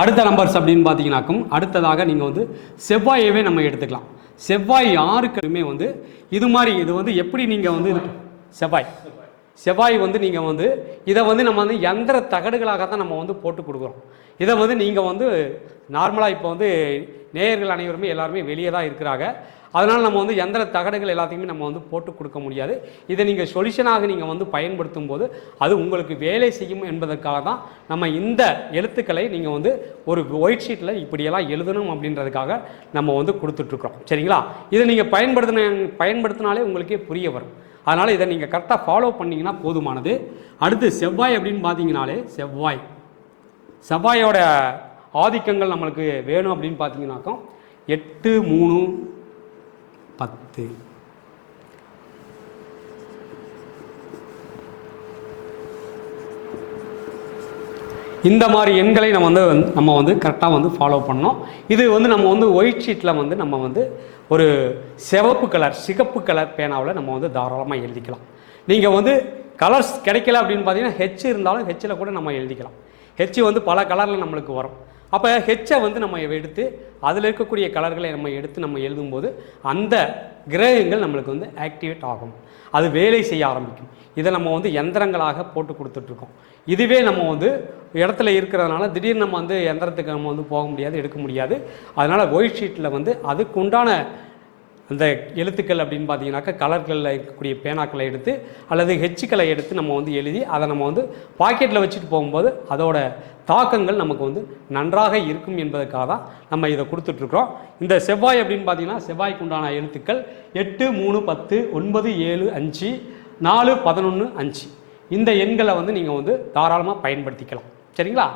அடுத்த நம்பர்ஸ் அப்படின்னு பார்த்தீங்கன்னாக்கும் அடுத்ததாக நீங்கள் வந்து செவ்வாயவே நம்ம எடுத்துக்கலாம். செவ்வாய் யாருக்குமே வந்து இது மாதிரி இது வந்து எப்படி நீங்கள் வந்து செவ்வாய். செவ்வாய் வந்து நீங்கள் வந்து இதை வந்து நம்ம வந்து எந்திர தகடுகளாக தான் நம்ம வந்து போட்டு கொடுக்குறோம். இதை வந்து நீங்கள் வந்து நார்மலாக இப்போ வந்து நேயர்கள் அனைவருமே எல்லாருமே வெளியே தான் இருக்கிறாங்க. அதனால் நம்ம வந்து எந்திர தகடுகள் எல்லாத்தையுமே நம்ம வந்து போட்டு கொடுக்க முடியாது. இதை நீங்கள் சொல்யூஷனாக நீங்கள் வந்து பயன்படுத்தும் போது அது உங்களுக்கு வேலை செய்யும் என்பதற்காக தான் நம்ம இந்த எழுத்துக்களை நீங்கள் வந்து ஒரு ஒயிட் ஷீட்டில் இப்படியெல்லாம் எழுதணும் அப்படின்றதுக்காக நம்ம வந்து கொடுத்துட்ருக்குறோம். சரிங்களா? இதை நீங்கள் பயன்படுத்தின பயன்படுத்தினாலே உங்களுக்கே புரிய வரும். அதனால் இதை நீங்கள் கரெக்டாக ஃபாலோ பண்ணிங்கன்னா போதுமானது. அடுத்து செவ்வாய் அப்படின்னு பார்த்தீங்கனாலே செவ்வாய். செவ்வாயோட ஆதிக்கங்கள் நம்மளுக்கு வேணும் அப்படின்னு பார்த்தீங்கன்னாக்கா எட்டு மூணு பத்து. இந்த மாதிரி எண்களை நம்ம வந்து நம்ம வந்து கரெக்டாக வந்து ஃபாலோ பண்ணோம் இது வந்து நம்ம வந்து ஒயிட் ஷீட்டில் வந்து நம்ம வந்து ஒரு சிவப்பு கலர் சிகப்பு கலர் பேனாவில் நம்ம வந்து தாராளமாக எழுதிக்கலாம். நீங்கள் வந்து கலர்ஸ் கிடைக்கல அப்படின்னு பார்த்தீங்கன்னா ஹெச் இருந்தாலும் ஹெச்சில் கூட நம்ம எழுதிக்கலாம். ஹெச் வந்து பல கலரில் நம்மளுக்கு வரும். அப்போ ஹெச்சை வந்து நம்ம எடுத்து அதில் இருக்கக்கூடிய கலர்களை நம்ம எடுத்து நம்ம எழுதும்போது அந்த கிரகங்கள் நம்மளுக்கு வந்து ஆக்டிவேட் ஆகும். அது வேலை செய்ய ஆரம்பிக்கும். இதை நம்ம வந்து எந்திரங்களாக போட்டு கொடுத்துட்ருக்கோம். இதுவே நம்ம வந்து இடத்துல இருக்கிறதுனால திடீர்னு நம்ம வந்து எந்திரத்துக்கு நம்ம வந்து போக முடியாது எடுக்க முடியாது. அதனால் ஒயிட் ஷீட்டில் வந்து அதுக்கு உண்டான அந்த எழுத்துக்கள் அப்படின்னு பார்த்தீங்கன்னாக்கா கலர்களில் இருக்கக்கூடிய பேனாக்களை எடுத்து அல்லது ஹெச்சுக்களை எடுத்து நம்ம வந்து எழுதி அதை நம்ம வந்து பாக்கெட்டில் வச்சுட்டு போகும்போது அதோட தாக்கங்கள் நமக்கு வந்து நன்றாக இருக்கும் என்பதற்காக தான் நம்ம இதை கொடுத்துட்ருக்குறோம். இந்த செவ்வாய் அப்படின்னு பார்த்தீங்கன்னா செவ்வாய்க்கு உண்டான எழுத்துக்கள் எட்டு மூணு பத்து ஒன்பது ஏழு அஞ்சு நாலு பதினொன்று அஞ்சு. இந்த எண்களை வந்து நீங்கள் வந்து தாராளமாக பயன்படுத்திக்கலாம். சரிங்களா?